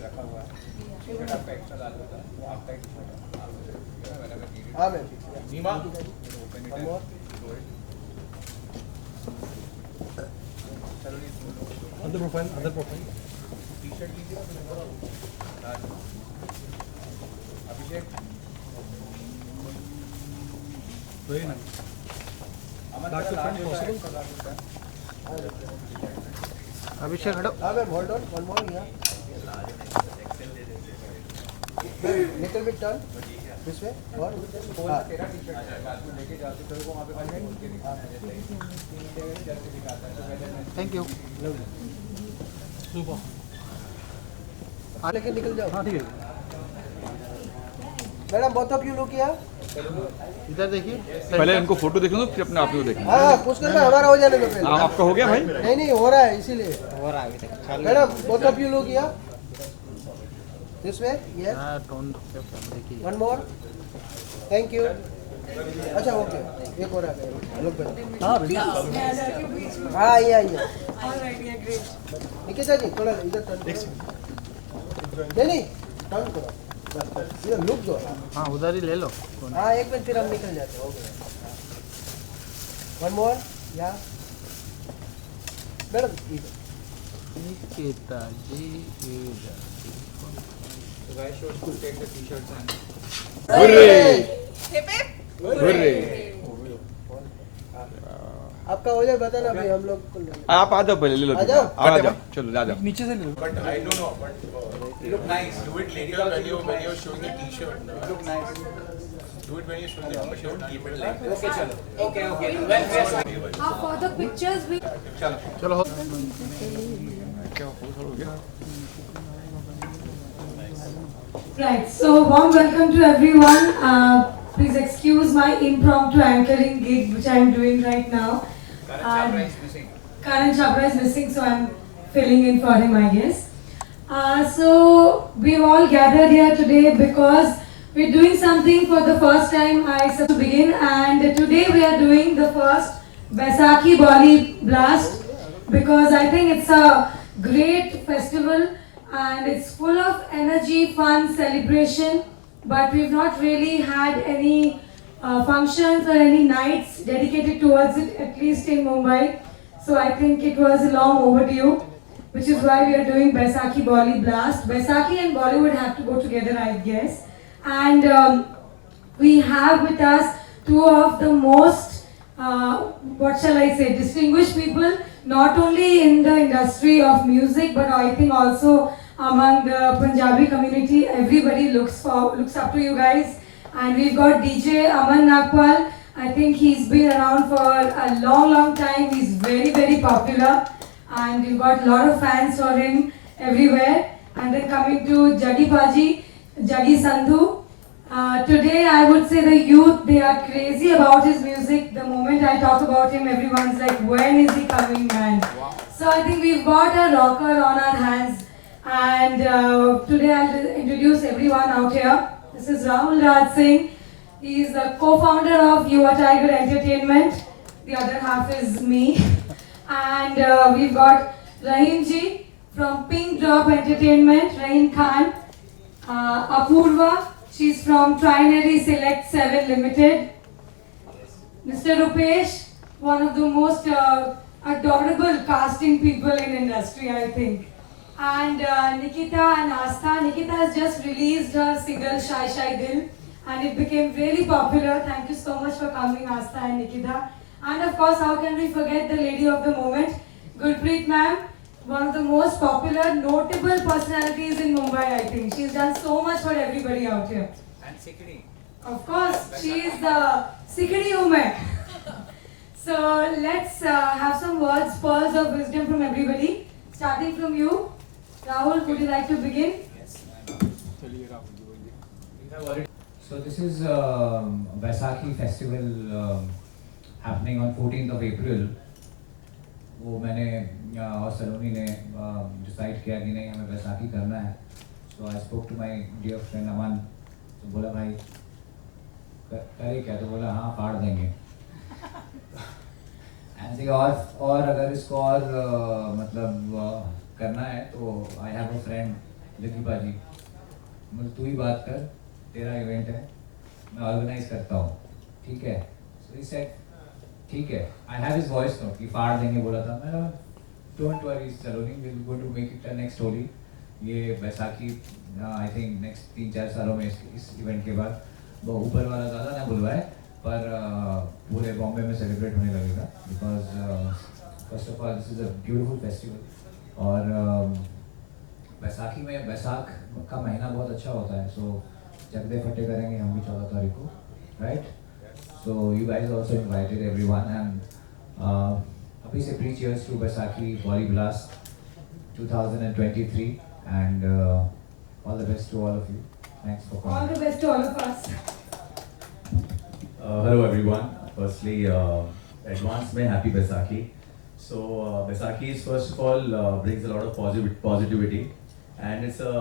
पे रखा हुआ है। टी-शर्ट आपका एक्स्ट्रा लार्ज होता है, वो आपका एक टी-शर्ट है। हाँ मैम नीमा one more चलो ये सुन लो। other profile टी-शर्ट लीजिए लार्ज अभिषेक very nice अमन Dark तेरा लार्ज different होता है, possible? एक्स्ट्रा लार्ज होता है। अभिषेक हटो हाँ ma'am hold on one more here little bit turn this way और कौन सा तेरा टी-शर्ट है? रात में लेके जाते तो वो वहाँ पे खाली खोल के दिखाता है, जैसे जैसे दिखाता है तो वैसे मैं थैंक यू super हाँ लेके निकल जाओ हाँ ठीक है मैडम बहुत ऑफ यू लोग किया इधर देखिए पहले इनको फोटो देख लो फिर अपने आप को देखेंगे। हाँ कुछ करना हमारा हो जाने दो पहले हाँ आपका हो गया भाई। नहीं नहीं हो रहा है इसीलिए हो रहा है अभी तक चालू मैडम बहुत ऑफ यू लोग किया दिस वे यस टोन देखिए वन मोर थैंक यू अच्छा ओके एक और आ गया लोग हाँ आइए आइए निकिता जी थोड़ा इधर टर्न नहीं टर्न करो इधर लुक दो हाँ उधर ही ले लो हाँ एक मिनट फिर हम निकल जाते हैं ओके वन मोर या मैडम इधर निकिता जी इधर The guy should take the t-shirts and hurray. आपका हो जाए बताना अभी हम लोग आप आ जाओ पहले ले लो। आ जाओ। आ जाओ चलो आ जाओ। नीचे से ले लो but I don't know, but you look nice. Do it later when you're showing the t-shirt. You look nice. Do it when you're showing the t-shirt. Keep it like this. Okay, chalo. Okay. For the pictures we चलो हो right. So warm welcome to everyone. Please excuse my impromptu anchoring gig which I am doing right now. Karan Chhabra is missing. Karan Chhabra is missing, so I'm filling in for him, I guess. So we've all gathered here today because we're doing something for the first time. I said to begin, and today we are doing the first Baisakhi Bali Blast because I think it's a great festival and it's full of energy, fun, celebration. But we've not really had any functions or any nights dedicated towards it, at least in Mumbai. So I think it was long overdue, which is why we are doing Baisakhi Bolly Blast. Baisakhi and Bollywood have to go together, I guess. And we have with us two of the most, what shall I say, distinguished people, not only in the industry of music, but I think also among the Punjabi community. Everybody looks up to you guys. And we've got DJ Aman Nagpal. I think he's been around for a long time. He's very popular. And we've got a lot of fans for him everywhere. And then coming to Jaggi Paji, Jaggi Sandhu. Today I would say the youth, they are crazy about his music. The moment I talk about him, everyone's like, when is he coming, man? So I think we've got a rocker on our hands. And today I'll introduce everyone out here. This is Rahul Raj Singh. He is the co-founder of Yuva Tiger Entertainment. The other half is me. And we've got Rahim Ji from Pink Drop Entertainment, Rahim Khan. Apurva, she's from Trinary Select 7 Limited. Mr. Rupesh, one of the most adorable casting people in industry, I think. And Nikita and Astha. Nikita has just released her single Shai Shai Dil and it became really popular. Thank you so much for coming, Astha and Nikita. And of course, how can we forget the lady of the moment, Gurpreet ma'am, one of the most popular, notable personalities in Mumbai, I think. She's done so much for everybody out here. And Sikri. Of course, she is the Sikri woman. So let's have some words, pearls of wisdom from everybody. Starting from you. Rahul, would you like to begin? Yes. So this is Baisakhi festival happening on 14th of April. वो मैंने और सलोनी ने decide किया कि नहीं हमें बैसाखी करना है. So I spoke to my dear friend Aman. तो बोला भाई करे क्या? तो बोला हाँ फाड़ देंगे. ऐसे और अगर इसको और मतलब करना है तो I have a friend Jaggi बाजी, मुझे तू ही बात कर, तेरा इवेंट है, मैं ऑर्गेनाइज करता हूँ, ठीक है? So he said, ठीक है, I have his voice note, कि फाड़ देंगे बोला था, मैं don't worry Saloni, we're going to make it next Holi, ये बैसाखी आई थिंक नेक्स्ट 3-4 सालों में इस इवेंट के बाद वो ऊपर वाला ज़्यादा ना बुलवाए, पर पूरे बॉम्बे में सेलिब्रेट होने लगेगा, because first of all this is a beautiful festival और बैसाखी में बैसाख का महीना बहुत अच्छा होता है, सो जगदे फटे करेंगे हम भी 14 तारीख को, right? So you guys also invited everyone and अभी से pre cheers to Baisakhi Bolly Blast 2023 and all the best to all of you. Thanks for coming. All the best to all of us. Hello everyone. Firstly, advance mein happy Baisakhi. So Baisakhi is first of all brings a lot of positivity, and it's a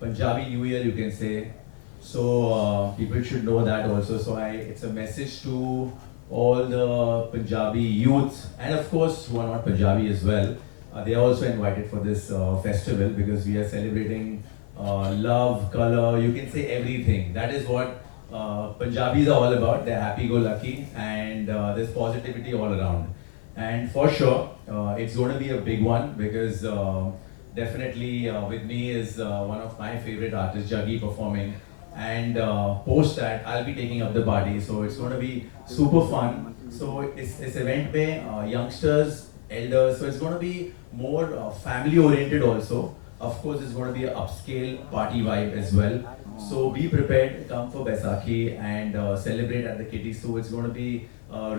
Punjabi New Year, you can say. So people should know that also. So it's a message to all the Punjabi youths, and of course who are not Punjabi as well. They are also invited for this festival because we are celebrating love, color, you can say everything. That is what Punjabis are all about. They're happy-go-lucky and there's positivity all around. And for sure, it's going to be a big one because definitely with me is one of my favorite artists, Jaggi, performing. And post that, I'll be taking up the party. So it's going to be super fun. So this event mein youngsters, elders, so it's going to be more family oriented also. Of course it's going to be an upscale party vibe as well, so be prepared, come for Baisakhi and celebrate at the Kitty. So it's going to be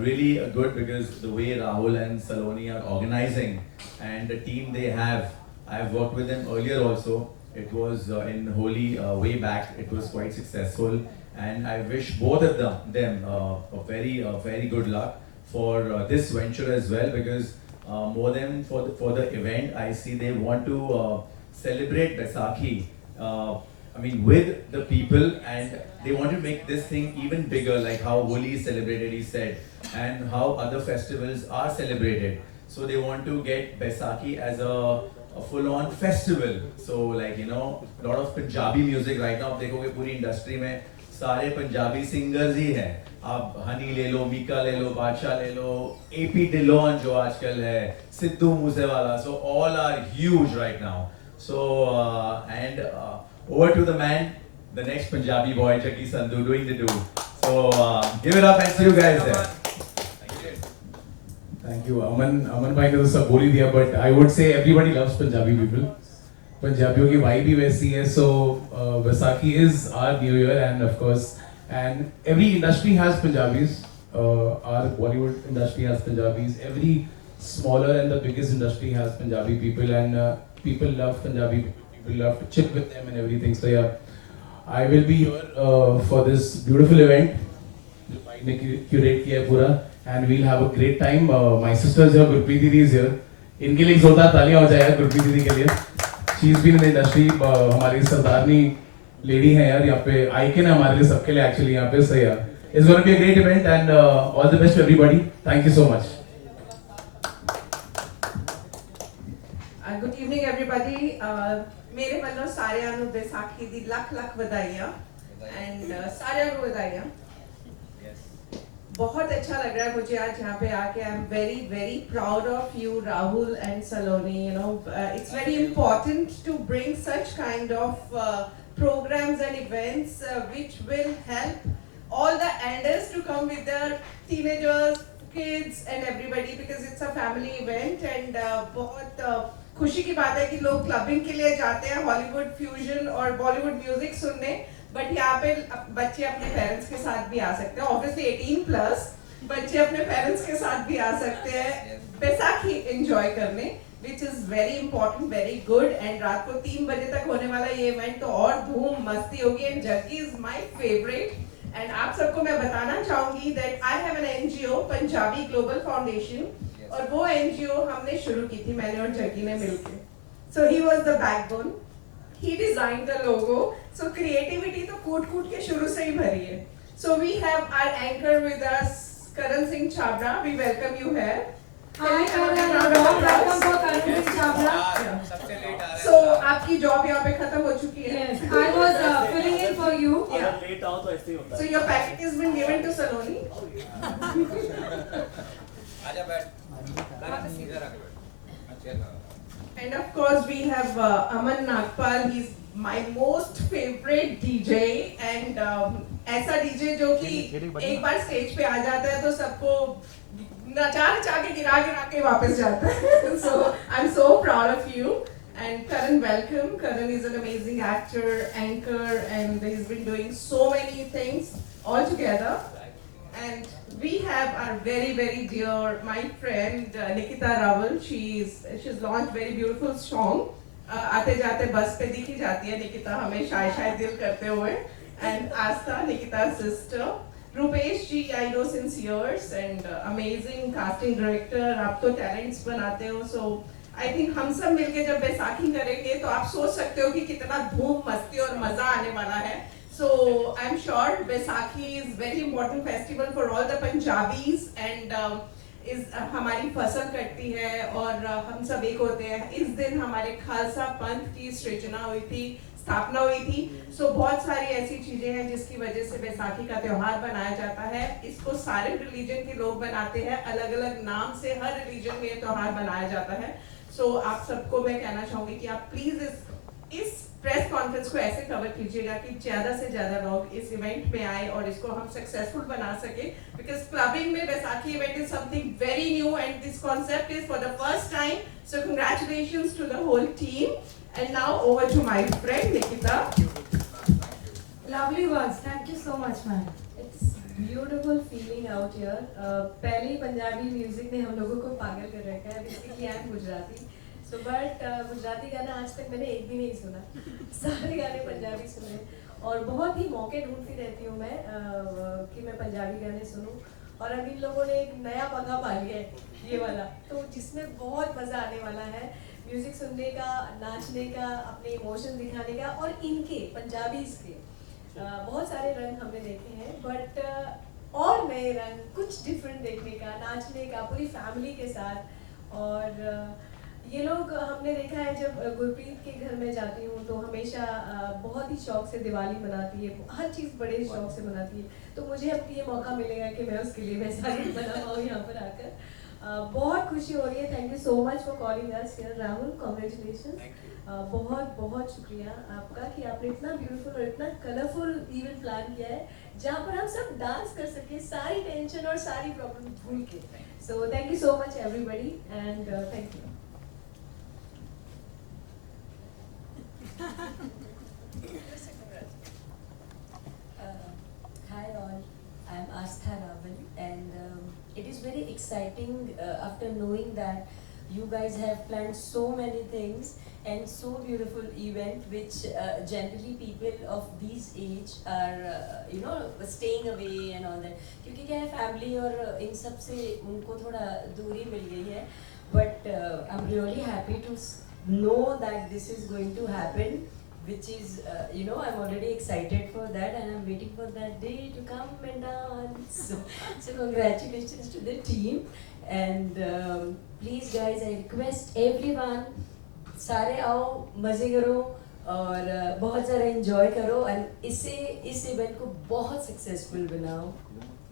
really good because the way Rahul and Saloni are organizing and the team they have, I've worked with them earlier also. It was in Holi way back, it was quite successful, and I wish both of them a very good luck for this venture as well, because more than for the event, I see they want to celebrate Baisakhi. I mean, with the people, and they want to make this thing even bigger, like how Holi is celebrated, he said, and how other festivals are celebrated. So they want to get Baisakhi as a full-on festival. So like, you know, a lot of Punjabi music right now, आप देखोगे पूरी industry में सारे Punjabi singers ही हैं. आप हनी ले लो, मीका ले लो, बादशाह ले लो, AP Dillon जो आजकल है, Sidhu Moosewala, so all are huge right now. So and over to the man, the next Punjabi boy, Jaggi Sandhu, doing the do. So give it up and see you guys there. Thank you. Aman bhai ने तो सब बोल ही दिया, but I would say everybody loves Punjabi people. पंजाबियों की vibe भी वैसी है, so Baisakhi is our New Year, and of course, and every industry has Punjabis. Our Bollywood industry has Punjabis. Every smaller and the biggest industry has Punjabi people, and people love Punjabi. People love to chip with them and everything. So yeah, I will be here for this beautiful event. जो भाई ने curate किया है पूरा, and we'll have a great time. My sister जो गुरप्रीत दीदी is here. इनके लिए एक जोरदार तालियां हो जाएगा गुरप्रीत दीदी के लिए. She's been in the industry. हमारी सरदारनी लेडी है यार, यहाँ पे आइकन है हमारे लिए सबके लिए एक्चुअली यहाँ पे. सही है. It's going to be a great event, and all the best to everybody. Thank you so much. Good evening everybody. मेरे ਵੱਲੋਂ ਸਾਰਿਆਂ ਨੂੰ बैसाखी ਦੀ ਲੱਖ ਵਧਾਈਆਂ, and ਸਾਰਿਆਂ ਨੂੰ ਵਧਾਈਆਂ. बहुत अच्छा लग रहा है मुझे आज यहाँ पे आके. I'm very proud of you, Rahul and Saloni. You know, it's very important to bring such kind of programs and events which will help all the elders to come with their teenagers, kids and everybody, because it's a family event. And बहुत खुशी की बात है कि लोग clubbing के लिए जाते हैं हॉलीवुड फ्यूजन और बॉलीवुड म्यूजिक सुनने, बट यहाँ पे बच्चे अपने पेरेंट्स के साथ भी आ सकते हैं. ऑब्वियसली 18+ बच्चे अपने पेरेंट्स के साथ भी आ सकते हैं बैसाखी एंजॉय करने, which is very important, very good. And रात को 3 बजे तक होने वाला ये इवेंट तो और धूम मस्ती होगी. And Jaggi is my favourite. And आप सबको मैं बताना चाहूंगी that I have an NGO, Punjabi global foundation, और वो NGO हमने शुरू की थी मैंने और जग्गी ने मिलकर. So he was the backbone, he designed the logo. So creativity तो कूट के शुरू से ही भरी है. So we have our anchor with us, Karan Singh Chabra. We welcome you here. Hi Karan, welcome for Karan Singh Chawla. सबसे late आ रहा है So आपकी जॉब यहाँ पे खत्म हो चुकी है. Yes, I was filling in for you. Yeah. Late आओ तो ऐसे ही होता So your package has been given to Saloni. आजा बैठ सीधा रख बैठ अच्छा And of course we have Aman Nagpal. He's my most favorite DJ and ऐसा DJ जो कि एक बार स्टेज पे आ जाता है तो सबको नचा के गिरा के वापस जाता है. So I'm so proud of you. And Karan, welcome. Karan is an amazing actor, anchor, and he's been doing so many things all together. And we have our very, very dear, my friend Nikita Raval. She's launched very beautiful song. आते जाते बस पे दिखी जाती है निकिता हमें शायद दिल करते हुए. And Asta, Nikita's sister. Rupesh ji, I know since years, and amazing casting director. आप तो talents बनाते हो, so I think हम सब मिलके जब बैसाखी करेंगे तो आप सोच सकते हो कि कितना धूम मस्ती और मजा आने वाला है. So I'm sure Baisakhi is very important festival for all the Punjabis and is हमारी फसल कटती है और हम सब एक होते हैं. इस दिन हमारे खालसा पंथ की सृजना हुई थी, स्थापना हुई थी. So बहुत सारी ऐसी चीजें हैं जिसकी वजह से बैसाखी का त्योहार बनाया जाता है. इसको सारे रिलीजन के लोग बनाते हैं, अलग अलग नाम से हर रिलीजन में ये त्योहार बनाया जाता है. So आप सबको मैं कहना चाहूँगी कि आप प्लीज इस प्रेस कॉन्फ्रेंस को ऐसे कवर कीजिएगा कि ज़्यादा से ज़्यादा लोग इस इवेंट में आए और इसको हम सक्सेसफुल बना सके. बिकॉज क्लबिंग में Baisakhi event is something very new and this concept is for the first time. So congratulations to the whole team. And now over to my friend Nikita. Lovely words. Thank you so much, man. It's beautiful feeling out here. पहले ही Punjabi music ने हम लोगों को पागल कर रखा है. Basically I am Gujarati. So but Gujarati गाना आज तक मैंने एक भी नहीं सुना. सारे गाने पंजाबी सुने और बहुत ही मौके ढूंढती रहती हूँ मैं कि मैं पंजाबी गाने सुनूं. और अब इन लोगों ने एक नया पंगा पा लिया है ये वाला, तो जिसमें बहुत मजा आने वाला है. म्यूजिक सुनने का, नाचने का, अपने इमोशन दिखाने का और इनके पंजाबीज के बहुत सारे रंग हमने देखे हैं. बट और नए रंग, कुछ डिफरेंट देखने का, नाचने का पूरी फैमिली के साथ. और ये लोग हमने देखा है जब गुरप्रीत के घर में जाती हूँ तो हमेशा बहुत ही शौक से दिवाली मनाती है, हर चीज़ बड़े शौक से मनाती है. तो मुझे अब ये मौका मिलेगा कि मैं उसके लिए बैसाखी बना पाऊँ यहाँ पर आकर. बहुत खुशी हो रही है. Thank you so much for calling us here Rahul. Congratulation. बहुत बहुत शुक्रिया आपका कि आपने इतना ब्यूटीफुल और इतना कलरफुल इवेंट प्लान किया है जहाँ पर हम सब डांस कर सके, सारी टेंशन और सारी प्रॉब्लम भूल के. So thank you so much everybody and thank you. Hi all, I am Astha Raval and it is very exciting after knowing that you guys have planned so many things and so beautiful event which generally people of these age are staying away and all that. क्योंकि क्या है family और इन सब से उनको थोड़ा दूरी मिल गई है. But I'm really happy to know that this is going to happen, which is I'm already excited for that and I'm waiting for that day to come and dance. So congratulations to the team and please guys, I request everyone, सारे आओ, मजे करो और बहुत सारा enjoy करो and इस event को बहुत successful बनाओ.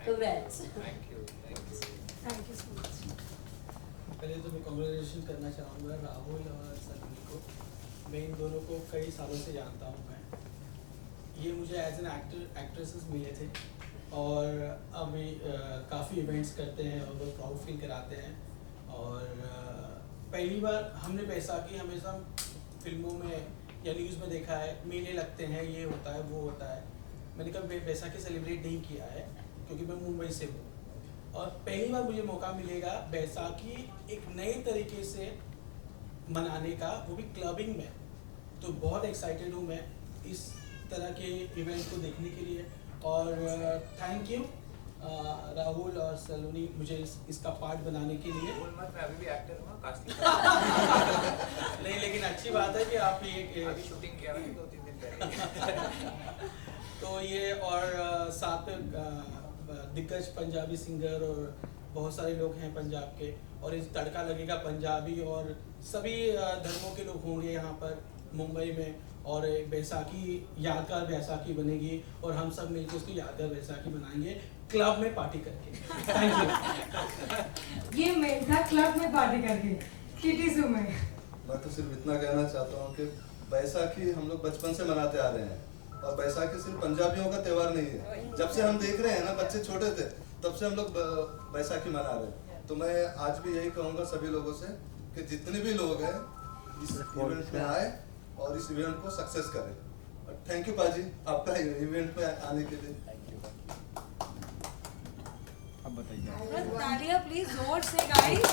Congrats. Thank you. Thank you so much. पहले तो मैं कॉन्ग्रेचुलेशन करना चाहूँगा राहुल और सलोनी को. मैं इन दोनों को कई सालों से जानता हूँ. मैं ये मुझे एज एन एक्ट्रेसेस मिले थे और अभी काफ़ी इवेंट्स करते हैं और वो प्राउड फील कराते हैं. और पहली बार हमने बैसाखी हमेशा फिल्मों में या न्यूज़ में देखा है, मेले लगते हैं, ये होता है वो होता है. मैंने कभी बैसाखी सेलिब्रेट नहीं किया है क्योंकि मैं मुंबई से हूँ और पहली बार मुझे मौका मिलेगा बैसाखी एक नए तरीके से मनाने का, वो भी क्लबिंग में. तो बहुत एक्साइटेड हूँ मैं इस तरह के इवेंट को देखने के लिए. और थैंक यू राहुल और सलोनी मुझे इसका पार्ट बनाने के लिए. मैं अभी भी एक्टर हूँ, कास्टिंग नहीं, लेकिन अच्छी बात है कि आप ये शूटिंग किया 2-3 दिन पहले. तो ये और साथ में दिग्गज पंजाबी सिंगर और बहुत सारे लोग हैं पंजाब के, और इस तड़का लगेगा पंजाबी और सभी धर्मों के लोग होंगे यहाँ पर मुंबई में, और एक बैसाखी यादगार बैसाखी बनेगी और हम सब मिलकर उसकी यादगार बैसाखी बनाएंगे क्लब में पार्टी करके। Thank you. ये मेन था, क्लब में पार्टी करके किटी सू में। मैं तो सिर्फ इतना कहना चाहता हूँ कि बैसाखी हम लोग बचपन से मनाते आ रहे हैं और बैसाखी सिर्फ पंजाबियों का त्यौहार नहीं है। जब से हम देख रहे हैं ना, बच्चे छोटे थे तब से हम लोग बैसाखी मना रहे हैं। तो मैं आज भी यही कहूँगा सभी लोगों से कि जितने भी लोग हैं इस इवेंट में आए और इस इवेंट को सक्सेस करें। थैंक यू पाजी आपका इवेंट में आने के लिए। अब बताइए। तालियां प्लीज जोर से गाइस।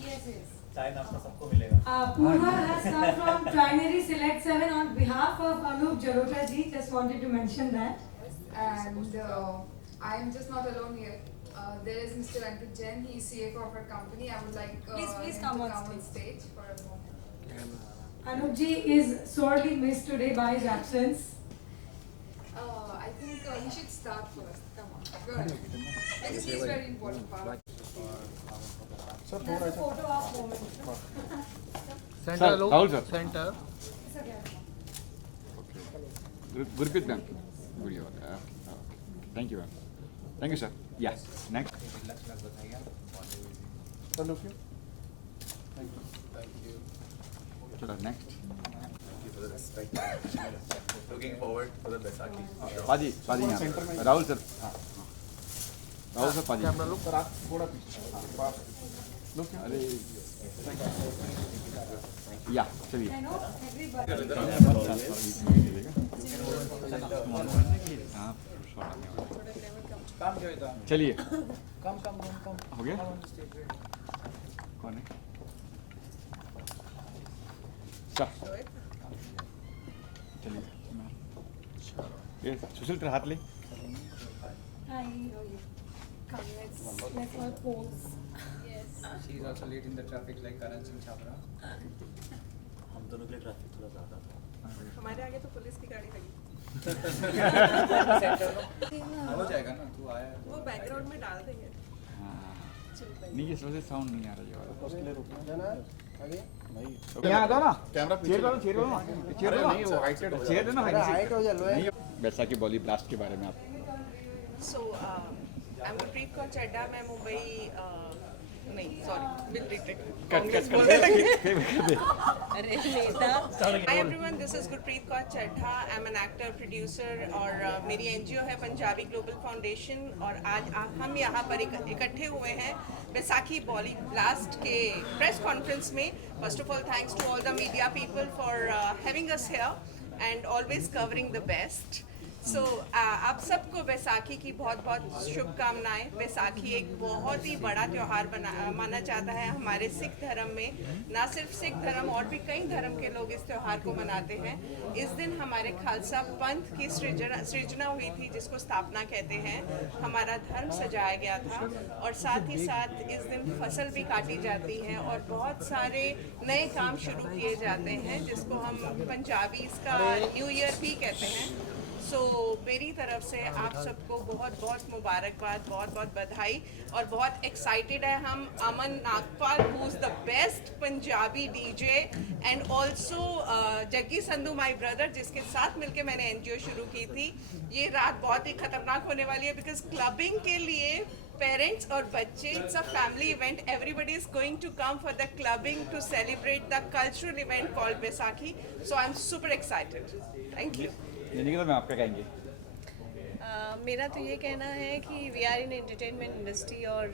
Yes yes. चाय नाश्ता सबको मिलेगा। Pooja has come from Trinary Select 7 on behalf of Anup Jalota ji. Just wanted to mention that. And I am just not alone here. There is Mr. Ankit Jain. He is CFO of our company. I would like please him come to on come on stage for a moment. Anup ji is sorely missed today by his absence. I think he should start first. Come on, go ahead. Because he is very important part. That's a photo op moment. Center Sir, look. Rahul sir. Center. Gurpreet ma'am. Video. Thank you ma'am. Thank you sir. Yes. Next. चलो क्यों? चलो next. Thank you for the respect. Looking forward for the Baisakhi. पाजी यहाँ पे। Rahul sir. Rahul sir पाजी। Camera look. Sir आप थोड़ा पीछे। लोग अरे या चलिए। चलिए हो गया। कौन है सर? चलिए ये सुशील तेरा हाथ ले। Hi. Come, let's all pose. Yes. She is also late in the traffic like Karan Singh Chhabra. हम दोनों के लिए ट्रैफिक थोड़ा ज़्यादा था। हमारे आगे तो पुलिस की गाड़ी लगी। हो जाएगा ना, तू आया। वो बैकग्राउंड में डाल देंगे। नहीं ये वजह साउंड नहीं आ रहा है। उसके लिए रुकना जाना है आगे भाई। यहाँ आ जाओ ना। कैमरा चेयर दो ना। नहीं वो हाइटेड हो चेयर दो ना। हाइट हो जाए। बैसाखी बॉली ब्लास्ट के बारे में आप। So, I'm Gurpreet Kaur Chadha. मैं मुंबई नहीं सॉरी मिल अरे नेता। Hi everyone, this is Gurpreet Kaur Chadha. I'm an actor, producer और मेरी NGO है पंजाबी ग्लोबल फाउंडेशन और आज हम यहाँ पर इकट्ठे हुए हैं बैसाखी बॉली ब्लास्ट के प्रेस कॉन्फ्रेंस में. First of all, thanks to all the media people for having us here and always covering the best. So, आप सबको बैसाखी की बहुत बहुत शुभकामनाएं. बैसाखी एक बहुत ही बड़ा त्यौहार माना जाता है हमारे सिख धर्म में. ना सिर्फ सिख धर्म और भी कई धर्म के लोग इस त्यौहार को मनाते हैं. इस दिन हमारे खालसा पंथ की सृजना हुई थी जिसको स्थापना कहते हैं. हमारा धर्म सजाया गया था और साथ ही साथ इस दिन फसल भी काटी जाती है और बहुत सारे नए काम शुरू किए जाते हैं जिसको हम पंजाबी इसका न्यू ईयर भी कहते हैं. सो मेरी तरफ से आप सबको बहुत बहुत मुबारकबाद, बहुत बहुत बधाई और बहुत एक्साइटेड है हम. Aman Nagpal who is the best Punjabi DJ and also Jaggi Sandhu my brother जिसके साथ मिलके मैंने एनजीओ शुरू की थी. ये रात बहुत ही खतरनाक होने वाली है बिकॉज क्लबिंग के लिए पेरेंट्स और बच्चे, it's a family event. Everybody is going to come for the clubbing to celebrate the cultural event called Baisakhi. So I am super excited. Thank you. तो मैं आपका कहेंगे. मेरा तो ये कहना है कि we are in entertainment industry और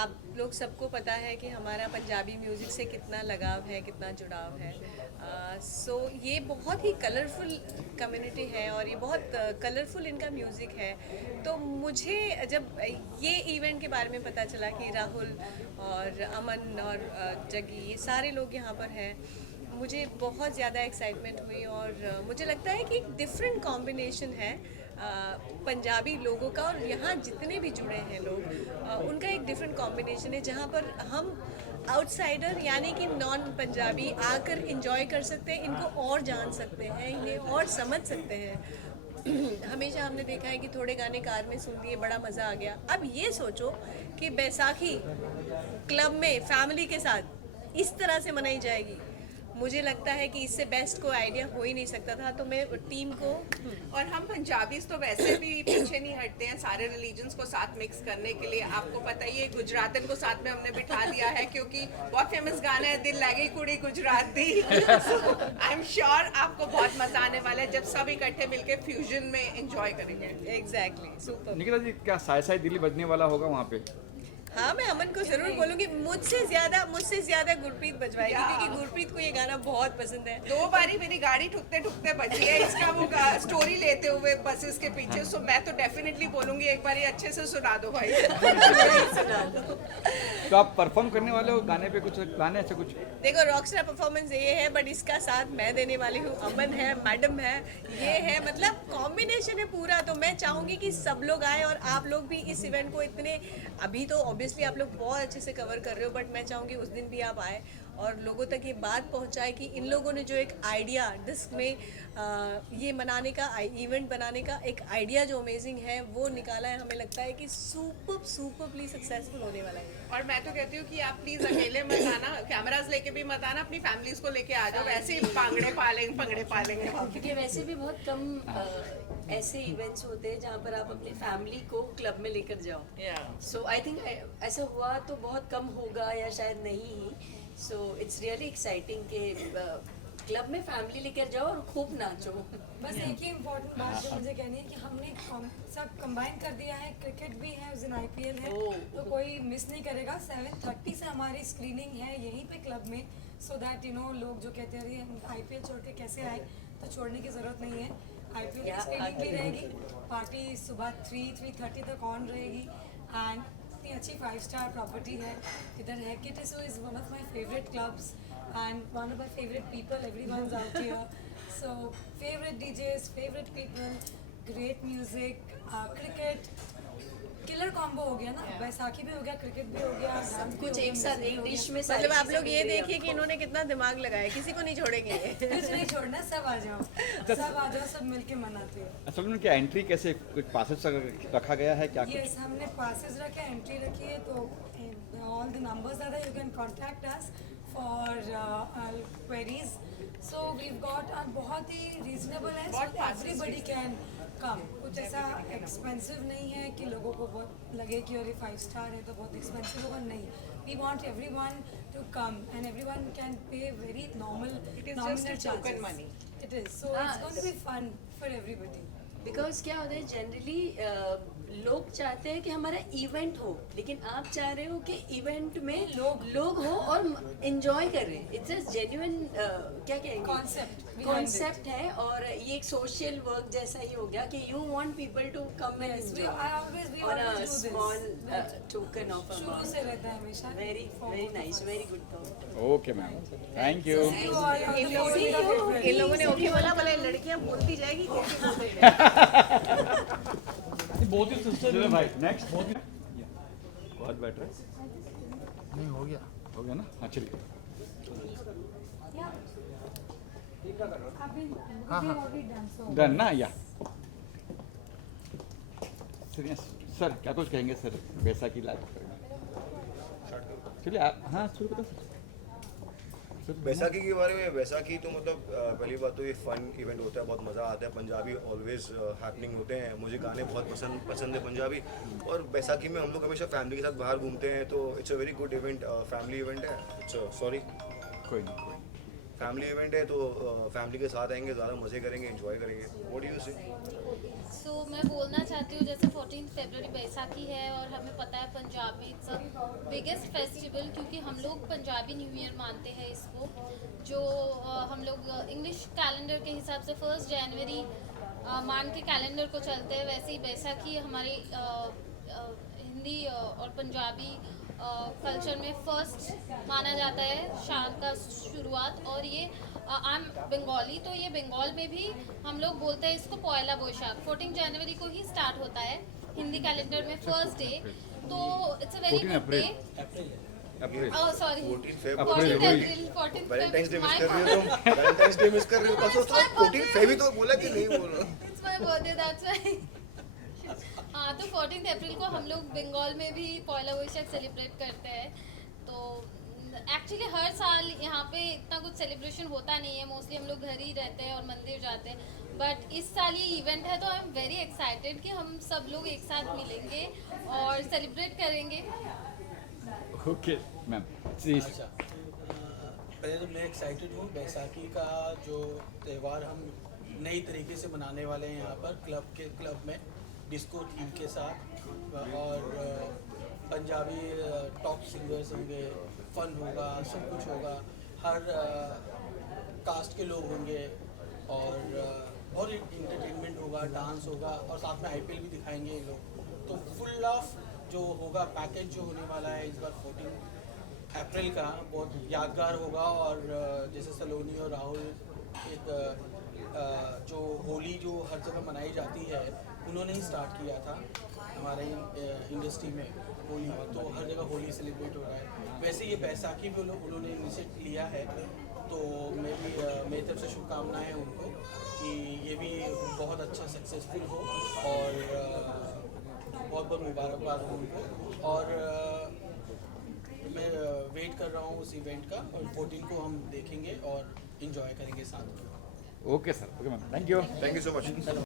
आप लोग सबको पता है कि हमारा पंजाबी म्यूज़िक से कितना लगाव है, कितना जुड़ाव है. सो ये बहुत ही कलरफुल कम्युनिटी है और ये बहुत कलरफुल इनका म्यूज़िक है. तो मुझे जब ये इवेंट के बारे में पता चला कि राहुल और अमन और जग्गी ये सारे लोग यहाँ पर हैं, मुझे बहुत ज़्यादा एक्साइटमेंट हुई और मुझे लगता है कि एक डिफरेंट कॉम्बिनेशन है पंजाबी लोगों का और यहाँ जितने भी जुड़े हैं लोग उनका एक डिफरेंट कॉम्बिनेशन है जहाँ पर हम आउटसाइडर यानी कि नॉन पंजाबी आकर इंजॉय कर सकते हैं, इनको और जान सकते हैं, इन्हें और समझ सकते हैं. हमेशा हमने देखा है कि थोड़े गाने कार में सुन लिए, बड़ा मज़ा आ गया। अब ये सोचो कि बैसाखी क्लब में फैमिली के साथ इस तरह से मनाई जाएगी, मुझे लगता है कि इससे बेस्ट कोई आइडिया हो ही नहीं सकता था। तो मैं टीम को और हम पंजाबीज तो वैसे भी पीछे नहीं हटते हैं सारे रिलीजन्स को साथ मिक्स करने के लिए। आपको पता ही है गुजरातन को साथ में हमने बिठा दिया है क्योंकि बहुत फेमस गाना है दिल लगी कुड़ी गुजरात दी। आई एम श्योर आपको बहुत मजा आने वाला है जब सब इकट्ठे मिलके फ्यूजन में एंजॉय करेंगे। Exactly super. निकिता जी क्या साय साय दिल्ली बजने वाला होगा वहाँ पे? हाँ, मैं अमन को जरूर बोलूंगी, मुझसे ज्यादा गुरप्रीत बजवाएगी क्योंकि गुरप्रीत को ये गाना बहुत पसंद है। 2 बारी मेरी गाड़ी ठुकते ठुकते बची है इसका वो स्टोरी लेते हुए बसेस के पीछे। सो मैं तो डेफिनेटली बोलूंगी एक बार अच्छे से सुना दो भाई। सुना दो। तो आप परफॉर्म करने वाले हो गाने पे, कुछ गाने ऐसा कुछ? देखो रॉकस्टार परफॉर्मेंस ये है, बट इसका साथ मैं देने वाली हूँ, अमन है, मैडम है, ये है, मतलब कॉम्बिनेशन है पूरा। तो मैं चाहूंगी कि सब लोग आए और आप लोग भी इस इवेंट को इतने, अभी तो ऑब्वियसली आप लोग बहुत अच्छे से कवर कर रहे हो, बट मैं चाहूंगी उस दिन भी आप आए और लोगों तक ये बात पहुंचाए कि इन लोगों ने जो एक आइडिया डिस्क में ये मनाने का, इवेंट बनाने का एक आइडिया जो अमेजिंग है वो निकाला है। हमें लगता है कि सुपरली सक्सेसफुल होने वाला है। और मैं तो कहती हूँ कि आप प्लीज अकेले मत आना, कैमरास लेके भी मत आना, अपनी फैमिलीज को लेके आ जाओ, वैसे ही पंगड़े पालेंगे। क्योंकि वैसे भी बहुत कम ऐसे इवेंट्स होते हैं जहाँ पर आप अपनी फैमिली को क्लब में लेकर जाओ। सो आई थिंक ऐसा हुआ तो बहुत कम होगा या शायद नहीं ही। सो इट्स रियली एक्साइटिंग कि क्लब में फैमिली लेकर जाओ और खूब नाचो। बस एक ही इम्पोर्टेंट बात जो मुझे कहनी है कि हमने सब कंबाइन कर दिया है, क्रिकेट भी है, उस दिन IPL है, तो कोई मिस नहीं करेगा। 7:30 से हमारी स्क्रीनिंग है यहीं पे क्लब में, सो दैट लोग जो कहते हैं IPL छोड़ के कैसे आए, तो छोड़ने की ज़रूरत नहीं है। IPL की स्क्रीनिंग भी रहेगी, पार्टी सुबह 3:30 तक ऑन रहेगी एंड इतनी अच्छी 5-star प्रॉपर्टी है इधर है। Kittisu is one of my favorite clubs and one of my favorite people. Everyone's out here. So favorite DJs, favorite people, great music, cricket. Killer combo हो गया ना, बैसाखी भी हो गया, क्रिकेट भी हो गया, डांस कुछ एक साथ एक डिश में। मतलब आप लोग ये देखिए कि इन्होंने कितना दिमाग लगाया, किसी को नहीं छोड़ेंगे। कुछ नहीं छोड़ना, सब आ जाओ, सब मिलके मनाते हैं। असल में क्या एंट्री कैसे, कुछ पासेस रखा गया है क्या? यस, हमने पासेस रखे, एंट्री रखी है, तो all the numbers are there, you can contact us for queries. So we got बहुत ही रीजनेबल है, सो एवरीबडी कैन कम। कुछ ऐसा एक्सपेंसिव नहीं है कि लोगों को बहुत लगे कि अरे 5-star है तो बहुत एक्सपेंसिव होगा, नहीं। We want everyone to come and everyone can pay very normal nominal token money. It is, so it's going to be fun for everybody. Because क्या होता है जनरली लोग चाहते हैं कि हमारा इवेंट हो, लेकिन आप चाह रहे हो कि इवेंट में लोग हो और एंजॉय करें। इट्स अ जेन्युइन क्या कहेंगे कॉन्सेप्ट है, और ये एक सोशल वर्क जैसा ही हो गया कि you want people to come and enjoy on a small token of शुरू से रहता है हमेशा। Very nice, very good thought. Okay ma'am, thank you. इन लोगों ने ओके बोला, बोले लड़कियां बोलती जाएगी। बहुत ही सिस्टर भाई, नेक्स्ट बहुत बेटर नहीं हो गया ना? हाँ चलिए। डन ना? या सर क्या कुछ कहेंगे सर बैसाखी लाइव? चलिए आप, हाँ शुरू करो सर। बैसाखी के बारे में, बैसाखी तो मतलब पहली बात तो ये फन इवेंट होता है, बहुत मज़ा आता है। पंजाबी ऑलवेज हैपनिंग होते हैं, मुझे गाने बहुत पसंद है पंजाबी, और बैसाखी में हम लोग हमेशा फैमिली के साथ बाहर घूमते हैं, तो it's a very good event. Family event है, सॉरी कोई नहीं, फैमिली इवेंट है, तो फैमिली के साथ आएंगे, ज़्यादा मज़े करेंगे, एंजॉय करेंगे। व्हाट डू यू से? सो मैं बोलना चाहती हूँ, जैसे 14 फरवरी बैसाखी है और हमें पता है पंजाब में इट्स बिगेस्ट फेस्टिवल, क्योंकि हम लोग पंजाबी न्यू ईयर मानते हैं इसको, जो हम लोग इंग्लिश कैलेंडर के हिसाब से 1 जनवरी मान के कैलेंडर को चलते हैं, वैसे ही बैसाखी हमारी हिंदी और पंजाबी कल्चर में फर्स्ट माना जाता है, शाम का शुरुआत। और ये आई एम बंगाली, तो ये बंगाल में भी हम लोग बोलते हैं इसको पहला बोईशाख। 14 जनवरी को ही स्टार्ट होता है हिंदी कैलेंडर में फर्स्ट डे, तो it's a very good day. Sorry 14 Valentine's day miss कर रही हो तुम, वैलेंटाइंस डे मिस कर रही हो। 14 फेब तो बोला कि नहीं बोला? my birthday, that's why. हाँ, तो 14 अप्रैल को हम लोग बंगाल में भी पहला वैशाख सेलिब्रेट करते हैं। तो एक्चुअली हर साल यहाँ पे इतना कुछ सेलिब्रेशन होता नहीं है, मोस्टली हम लोग घर ही रहते हैं और मंदिर जाते हैं। बट इस साल ये इवेंट है तो आई एम वेरी एक्साइटेड कि हम सब लोग एक साथ मिलेंगे और सेलिब्रेट करेंगे। ओके मैम, अच्छा, पहले तो मैं एक्साइटेड हूँ। बैसाखी का जो त्यौहार हम नई तरीके से मनाने वाले हैं यहाँ पर क्लब में डिस्को थीम के साथ, और पंजाबी टॉप सिंगर्स होंगे, फन होगा, सब कुछ होगा, हर कास्ट के लोग होंगे और इंटरटेनमेंट होगा, डांस होगा और साथ में आईपीएल भी दिखाएंगे ये लोग। तो फुल ऑफ जो होगा पैकेज जो होने वाला है इस बार 14 अप्रैल का, बहुत यादगार होगा। और जैसे सलोनी और राहुल एक जो होली जो हर जगह मनाई जाती है उन्होंने ही स्टार्ट किया था हमारे इंडस्ट्री में होली, तो हर जगह होली सेलिब्रेट हो रहा है। वैसे ये बैसाखी भी उन्होंने इनिशिएट लिया है, तो मैं भी मेरी तरफ से शुभकामनाएं हैं उनको कि ये भी बहुत अच्छा सक्सेसफुल हो और बहुत बहुत मुबारकबाद हो उनको। और मैं वेट कर रहा हूँ उस इवेंट का, और 14 को हम देखेंगे और इन्जॉय करेंगे साथ में। Okay sir, okay ma'am, thank you so much.